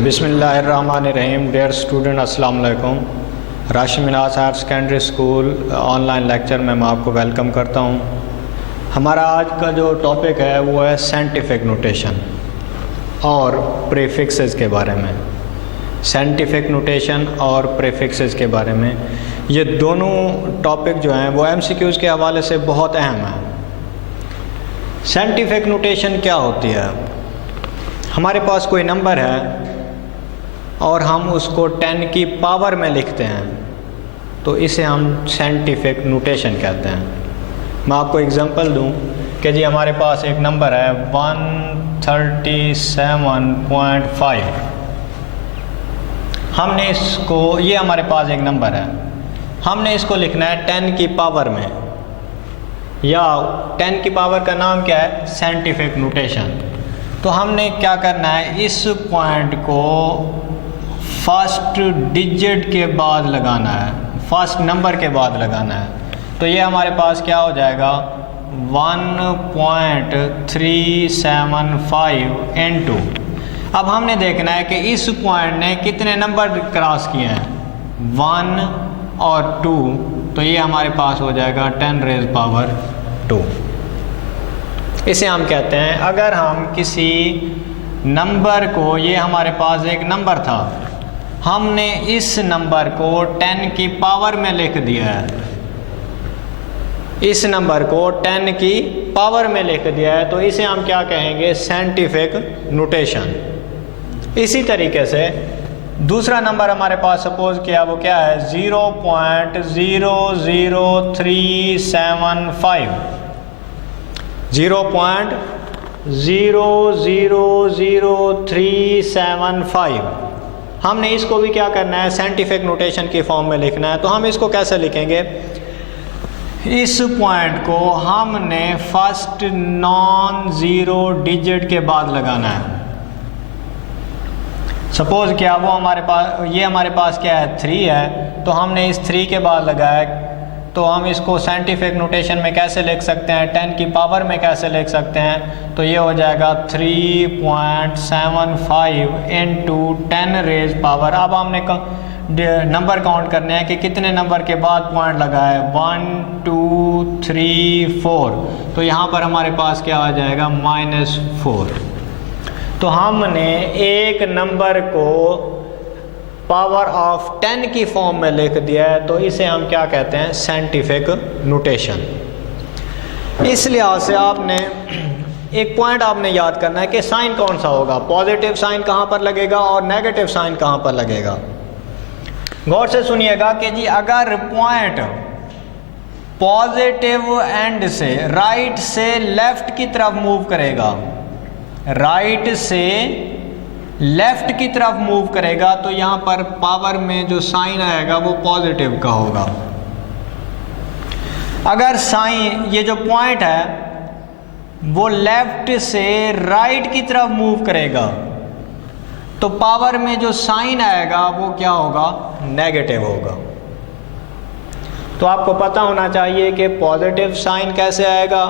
बिस्मिल्लाहिर्रहमानिर्रहीम। Dear student, अस्सलाम वालेकुम। Rashid Minaj higher secondary school online lecture में मैं आपको वेलकम करता हूँ। हमारा आज का जो टॉपिक है वो है साइंटिफिक नोटेशन और प्रीफिक्सेस के बारे में। साइंटिफिक नोटेशन और प्रीफिक्सेस के बारे में, ये दोनों टॉपिक जो हैं वो एमसीक्यूज़ के हवाले से बहुत अहम हैं। साइंटिफिक नोटेशन क्या होती है? हमारे पास कोई नंबर है और हम उसको 10 की पावर में लिखते हैं, तो इसे हम साइंटिफिक नोटेशन कहते हैं। मैं आपको एग्जांपल दूं कि जी हमारे पास एक नंबर है 137.5। हमने इसको, ये हमारे पास एक नंबर है, हमने इसको लिखना है 10 की पावर में, या 10 की पावर का नाम क्या है? Scientific notation. तो हमने क्या करना है, इस पॉइंट को फर्स्ट डिजिट के बाद लगाना है, फर्स्ट नंबर के बाद लगाना है। तो ये हमारे पास क्या हो जाएगा, 1.375 into। अब हमने देखना है कि इस पॉइंट ने कितने नंबर क्रॉस किए हैं, 1 और 2। तो ये हमारे पास हो जाएगा 10⁻²। इसे हम कहते हैं, अगर हम किसी नंबर को, ये हमारे पास एक नंबर था, हमने इस नंबर को 10 की पावर में लिख दिया है, इस नंबर को 10 की पावर में लिख दिया है, तो इसे हम क्या कहेंगे? Scientific notation. इसी तरीके से दूसरा नंबर हमारे पास सपोज किया, वो क्या है? 0.00375। 0.00375। हमने इसको भी क्या करना है? साइंटिफिक नोटेशन की फॉर्म में लिखना है। तो हम इसको कैसे लिखेंगे? इस पॉइंट को हमने फर्स्ट नॉन ज़ीरो डिजिट के बाद लगाना है। सपोज क्या, वो हमारे पास, ये हमारे पास क्या है? 3 है, तो हमने इस 3 के बाद लगाया, तो हम इसको साइंटिफिक नोटेशन में कैसे लिख सकते हैं? 10 की पावर में कैसे लिख सकते हैं? तो ये हो जाएगा 3.75 into 10⁻²। अब हमने नंबर काउंट करने हैं कि कितने नंबर के बाद पॉइंट लगा है, 1 2 3 4। तो यहाँ पर हमारे पास क्या आ जाएगा? -4। तो हमने एक नंबर को पावर ऑफ 10 की फॉर्म में लिख दिया है, तो इसे हम क्या कहते हैं? Scientific notation. इस लिहाज से आपने एक पॉइंट आपने याद करना है कि साइन कौन सा होगा, पॉजिटिव साइन कहाँ पर लगेगा और नेगेटिव साइन कहाँ पर लगेगा। गौर से सुनिएगा कि जी अगर पॉइंट पॉजिटिव एंड से, राइट से लेफ्ट की तरफ मूव करेगा, राइट से लेफ्ट की तरफ मूव करेगा, तो यहाँ पर पावर में जो साइन आएगा वो पॉजिटिव का होगा। अगर साइन, ये जो पॉइंट है वो लेफ्ट से राइट की तरफ मूव करेगा, तो पावर में जो साइन आएगा वो क्या होगा? नेगेटिव होगा। तो आपको पता होना चाहिए कि पॉजिटिव साइन कैसे आएगा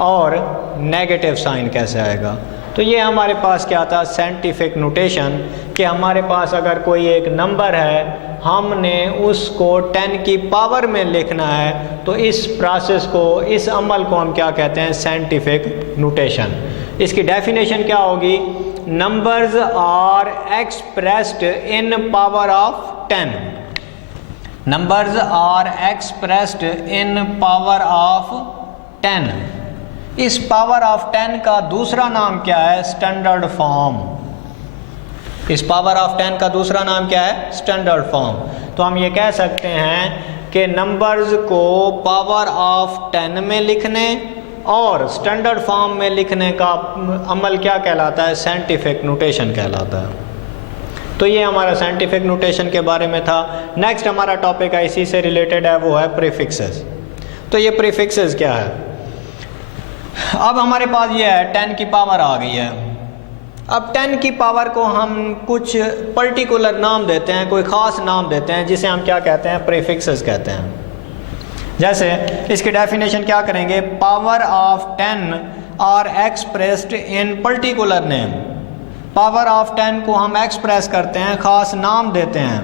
और नेगेटिव साइन कैसे आएगा। तो ये हमारे पास क्या था? साइंटिफिक नोटेशन, कि हमारे पास अगर कोई एक नंबर है, हमने उसको 10 की पावर में लिखना है, तो इस प्रोसेस को, इस अमल को हम क्या कहते हैं? Scientific notation. इसकी डेफिनेशन क्या होगी? Numbers are expressed in power of 10। Numbers are expressed in power of 10। इस पावर ऑफ 10 का दूसरा नाम क्या है? Standard form. इस पावर ऑफ 10 का दूसरा नाम क्या है? Standard form. तो हम ये कह सकते हैं कि नंबर्स को पावर ऑफ 10 में लिखने और स्टैंडर्ड फॉर्म में लिखने का अमल क्या कहलाता है? साइंटिफिक नोटेशन कहलाता है। तो ये हमारा साइंटिफिक नोटेशन के बारे में था। नेक्स्ट हमारा टॉपिक है, इसी से रिलेटेड है, वो है प्रीफिक्सेस। तो ये प्रीफिक्सेस क्या है? अब हमारे पास ये है 10 की पावर आ गई है। अब 10 की पावर को हम कुछ पर्टिकुलर नाम देते हैं, कोई ख़ास नाम देते हैं, जिसे हम क्या कहते हैं? प्रीफिक्सेस कहते हैं। जैसे इसकी डेफिनेशन क्या करेंगे? Power of 10 are expressed in particular name. Power of 10 को हम एक्सप्रेस करते हैं, ख़ास नाम देते हैं,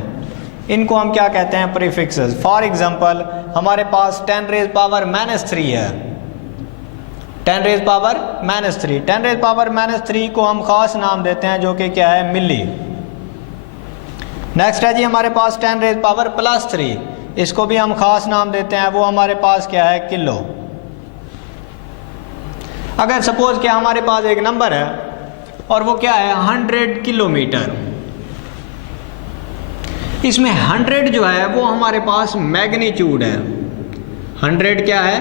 इनको हम क्या कहते हैं? प्रीफिक्सेस। फॉर एग्जांपल हमारे पास 10 रेज़ पावर -3 है, 10 रेज़ पावर -3, 10 रेज़ पावर -3 को हम ख़ास नाम देते हैं जो कि क्या है? मिली। नेक्स्ट है जी हमारे पास 10 रेज़ पावर +3, इसको भी हम ख़ास नाम देते हैं, वो हमारे पास क्या है? किलो। अगर सपोज क्या हमारे पास एक नंबर है और वो क्या है? 100 किलोमीटर, इसमें 100 जो है वो हमारे पास मैग्नीट्यूड है, 100 क्या है?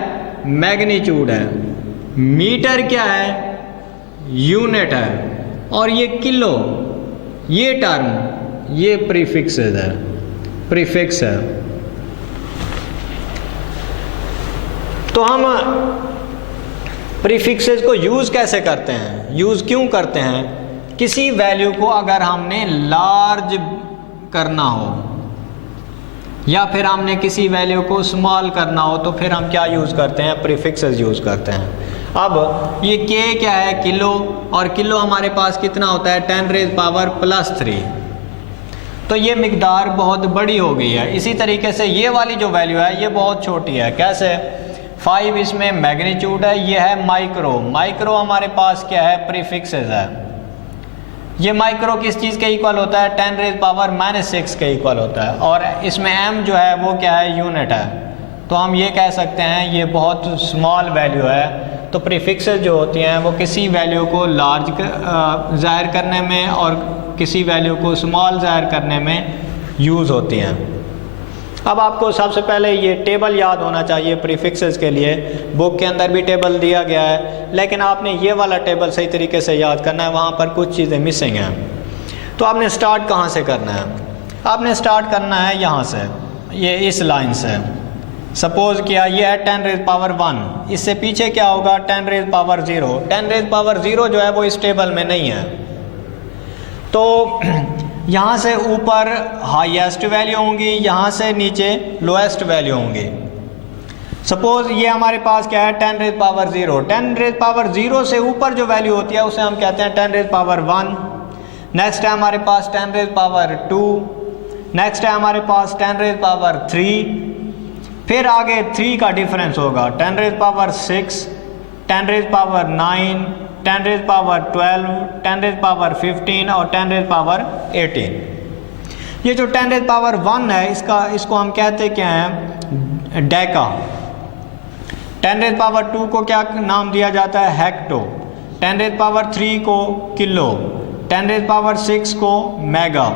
मैग्नीट्यूड है, मीटर क्या है? यूनिट है, और ये किलो, ये टर्म, ये प्रीफिक्सेस है, प्रीफिक्स है। तो हम प्रीफिक्सेस को यूज़ कैसे करते हैं? यूज़ क्यों करते हैं? किसी वैल्यू को अगर हमने लार्ज करना हो या फिर हमने किसी वैल्यू को स्मॉल करना हो तो फिर हम क्या यूज़ करते हैं? प्रीफिक्सेस यूज़ करते हैं। अब ये के क्या है? किलो, और किलो हमारे पास कितना होता है? 10 रेज़ पावर +3, तो ये मिकदार बहुत बड़ी हो गई है। इसी तरीके से ये वाली जो वैल्यू है ये बहुत छोटी है। कैसे? 5 इसमें मैग्नीट्यूड है, ये है माइक्रो, माइक्रो हमारे पास क्या है? प्रीफिक्सेस है। ये माइक्रो किस चीज़ के इक्वल होता है? 10 रेज़ पावर -6 के इक्वल होता है, और इसमें m जो है वो क्या है? यूनिट है। तो हम ये कह सकते हैं ये बहुत स्मॉल वैल्यू है। तो प्रीफिक्सेस जो होती हैं वो किसी वैल्यू को लार्ज ज़ाहिर करने में और किसी वैल्यू को स्मॉल ज़ाहिर करने में यूज़ होती हैं। अब आपको सबसे पहले ये टेबल याद होना चाहिए प्रीफिक्सेस के लिए। बुक के अंदर भी टेबल दिया गया है, लेकिन आपने ये वाला टेबल सही तरीके से याद करना है, वहाँ पर कुछ चीज़ें मिसिंग हैं। तो आपने स्टार्ट कहाँ से करना है? आपने स्टार्ट करना है यहाँ से, ये इस लाइन से। सपोज़ किया ये है 10 रेज़ पावर 1, इससे पीछे क्या होगा? 10 रेज़ पावर 0। 10 रेज़ पावर 0 जो है वो इस टेबल में नहीं है। तो यहाँ से ऊपर हाईएस्ट वैल्यू होंगी, यहाँ से नीचे लोएस्ट वैल्यू होंगी। सपोज़ ये हमारे पास क्या है? 10 रेज़ पावर 0। 10 रेज़ पावर 0 से ऊपर जो वैल्यू होती है उसे हम कहते हैं 10 रेज़ पावर 1। नेक्स्ट है हमारे पास 10 रेज़ पावर 2। नेक्स्ट है हमारे पास 10 रेज़ पावर 3। फिर आगे 3 का डिफरेंस होगा, 10 raise power 6, 10 raise power 9, 10 raise power 12, 10 raise power 15 और 10 रेज़ पावर 18। ये जो 10 रेज़ पावर 1 है इसको हम कहते क्या हैं? डेका। 10 रेज़ पावर 2 को क्या नाम दिया जाता है? हेक्टो। 10 रेज़ पावर 3 को किलो, 10 रेज़ पावर 6 को मेगा,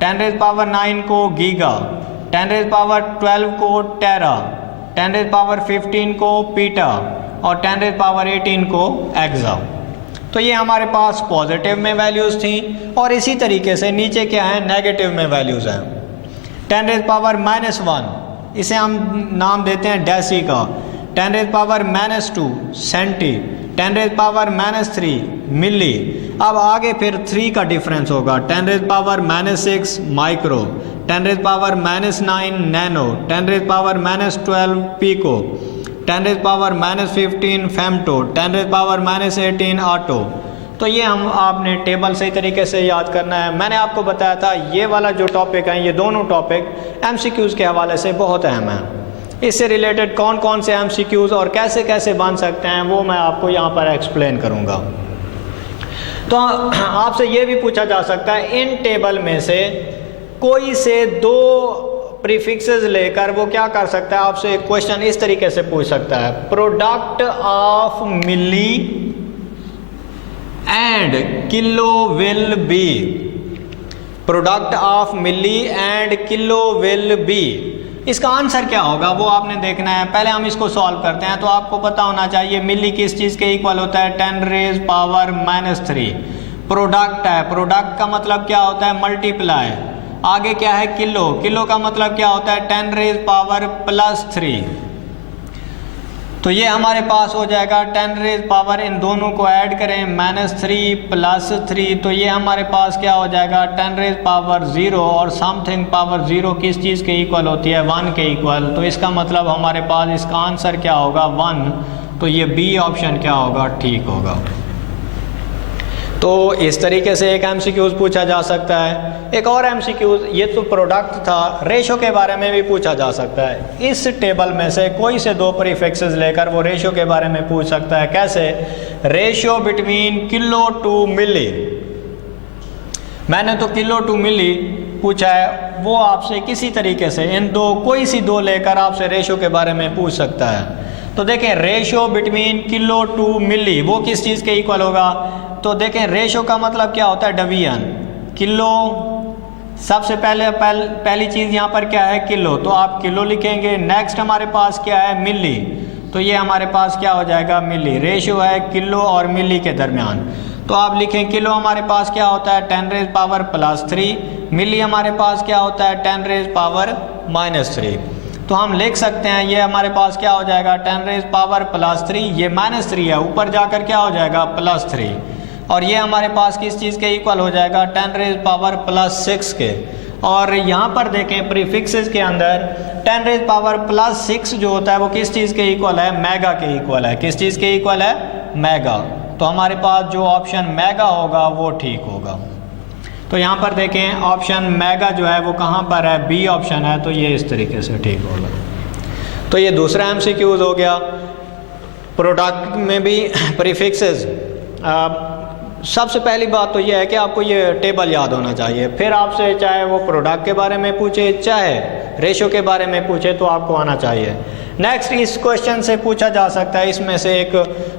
10 रेज़ पावर 9 को गीगा, 10 रेज़ पावर 12 को टेरा, 10 रेज़ पावर 15 को पीटा और 10 रेज़ पावर 18 को एक्सा। तो ये हमारे पास पॉजिटिव में वैल्यूज़ थी, और इसी तरीके से नीचे क्या है? नेगेटिव में वैल्यूज़ हैं। 10 रेज़ पावर -1 इसे हम नाम देते हैं डेसी का, 10 raise power -2 centi, 10 raise power -3 milli. अब आगे फिर 3 का डिफरेंस होगा, 10 raise power -6 micro, 10 raise power -9 nano, 10 raise power -12 pico, 10 raise power -15 femto, 10 raise power -18 atto. तो ये हम आपने टेबल सही तरीके से याद करना है। मैंने आपको बताया था ये वाला जो टॉपिक है, ये दोनों टॉपिक MCQs के हवाले से बहुत अहम है। इससे रिलेटेड कौन कौन से MCQs और कैसे कैसे बन सकते हैं वो मैं आपको यहाँ पर एक्सप्लेन करूँगा। तो आपसे ये भी पूछा जा सकता है इन टेबल में से कोई से 2 प्रीफिक्सेस लेकर वो क्या कर सकता है? आपसे एक क्वेश्चन इस तरीके से पूछ सकता है, product of milli and kilo will be, product of milli and kilo will be. इसका आंसर क्या होगा वो आपने देखना है। पहले हम इसको सॉल्व करते हैं। तो आपको पता होना चाहिए मिली किस चीज़ के इक्वल होता है? 10 रेज़ पावर -3। प्रोडक्ट है, प्रोडक्ट का मतलब क्या होता है? मल्टीप्लाई। आगे क्या है? किलो, किलो का मतलब क्या होता है? 10 रेज़ पावर +3। तो ये हमारे पास हो जाएगा 10 रेज़ पावर, इन दोनों को ऐड करें -3 + 3, तो ये हमारे पास क्या हो जाएगा? 10 रेज़ पावर 0, और समथिंग पावर 0 किस चीज़ के इक्वल होती है? 1 के इक्वल। तो इसका मतलब हमारे पास इसका आंसर क्या होगा? 1। तो ये बी ऑप्शन क्या होगा? ठीक होगा। तो इस तरीके से एक एमसीक्यूज पूछा जा सकता है। एक और एमसीक्यूज, ये तो प्रोडक्ट था, रेशो के बारे में भी पूछा जा सकता है। इस टेबल में से कोई से दो प्रीफिक्सेस लेकर वो रेशो के बारे में पूछ सकता है। कैसे? रेशो बिटवीन किलो टू मिली। मैंने तो किलो टू मिली पूछा है, वो आपसे किसी तरीके से इन दो कोई सी दो लेकर आपसे रेशो के बारे में पूछ सकता है। तो देखें रेशो बिटवीन किलो टू मिली वो किस चीज़ के इक्वल होगा? तो देखें रेशो का मतलब क्या होता है? डिवीजन। किलो सबसे पहली चीज़ यहाँ पर क्या है? किलो, तो आप किलो लिखेंगे। नेक्स्ट हमारे पास क्या है? मिली, तो ये हमारे पास क्या हो जाएगा? मिली। रेशो है किलो और मिली के दरमियान, तो आप लिखें किलो हमारे पास क्या होता है? 10 रेज़ पावर +3। मिली हमारे पास क्या होता है? 10 रेज़ पावर -3। तो हम लिख सकते हैं ये हमारे पास क्या हो जाएगा? 10 रेज़ पावर +3, ये -3 है, ऊपर जाकर क्या हो जाएगा? +3। और ये हमारे पास किस चीज़ के इक्वल हो जाएगा? 10 रेज़ पावर +6 के। और यहाँ पर देखें प्रीफिक्सेस के अंदर 10 रेज़ पावर +6 जो होता है वो किस चीज़ के इक्वल है? मेगा के इक्वल है। किस चीज़ के इक्वल है? मेगा। तो हमारे पास जो ऑप्शन मेगा होगा वो ठीक होगा। तो यहाँ पर देखें ऑप्शन मेगा जो है वो कहाँ पर है? बी ऑप्शन है, तो ये इस तरीके से ठीक होगा। तो ये दूसरा एमसीक्यूज हो गया। प्रोडक्ट में भी प्रीफिक्सेस, सबसे पहली बात तो ये है कि आपको ये टेबल याद होना चाहिए। फिर आपसे चाहे वो प्रोडक्ट के बारे में पूछे चाहे रेशो के बारे में पूछे तो आपको आना चाहिए। नेक्स्ट इस क्वेश्चन से पूछा जा सकता है, इसमें से एक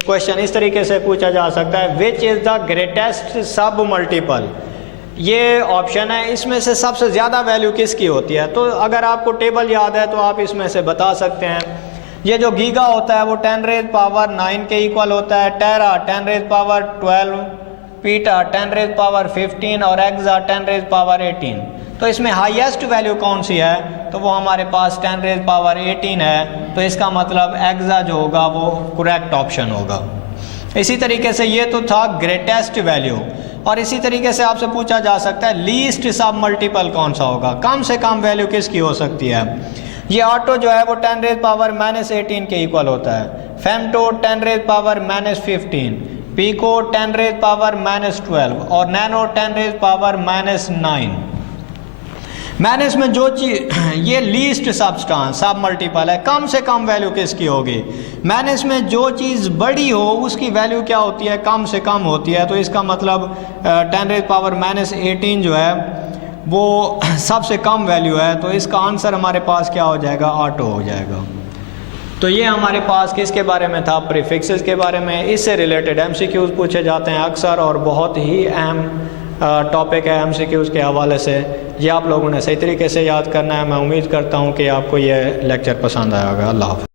क्वेश्चन इस तरीके से पूछा जा सकता है, विच इज़ द ग्रेटेस्ट सब मल्टीपल। ये ऑप्शन है, इसमें से सबसे ज़्यादा वैल्यू किसकी होती है? तो अगर आपको टेबल याद है तो आप इसमें से बता सकते हैं। ये जो गीगा होता है वो 10 रेज़ पावर 9 के इक्वल होता है, टेरा 10 रेज़ पावर 12, पीटा 10 रेज़ पावर 15 और एक्सा 10 रेज़ पावर 18। तो इसमें हाईएस्ट वैल्यू कौन सी है? तो वो हमारे पास 10 रेज़ पावर 18 है, तो इसका मतलब एक्सा जो होगा वो करेक्ट ऑप्शन होगा। इसी तरीके से ये तो था ग्रेटेस्ट वैल्यू, और इसी तरीके से आपसे पूछा जा सकता है लीस्ट सब मल्टीपल कौन सा होगा? कम से कम वैल्यू किसकी हो सकती है? ये ऑटो जो है वो 10 रेज़ पावर -18 के इक्वल होता है, femto 10 raise power -15, pico 10 raise power -12 और नैनो 10 रेज़ पावर -9। मैनेस में जो चीज़ ये लीस्ट सबस्टांस सब मल्टीपल है, कम से कम वैल्यू किसकी होगी? मैनेस में जो चीज़ बड़ी हो उसकी वैल्यू क्या होती है? कम से कम होती है। तो इसका मतलब 10 रेज़ पावर -18 जो है वो सबसे कम वैल्यू है, तो इसका आंसर हमारे पास क्या हो जाएगा? ऑटो हो जाएगा। तो ये हमारे पास किसके बारे में था? प्रीफिक्सेस के बारे में। इससे रिलेटेड एमसीक्यूज पूछे जाते हैं अक्सर, और बहुत ही अहम टॉपिक है एमसीक्यूज के हवाले से। ये आप लोगों ने सही तरीके से याद करना है। मैं उम्मीद करता हूँ कि आपको ये लेक्चर पसंद आया होगा। अल्लाह हाफ़िज़।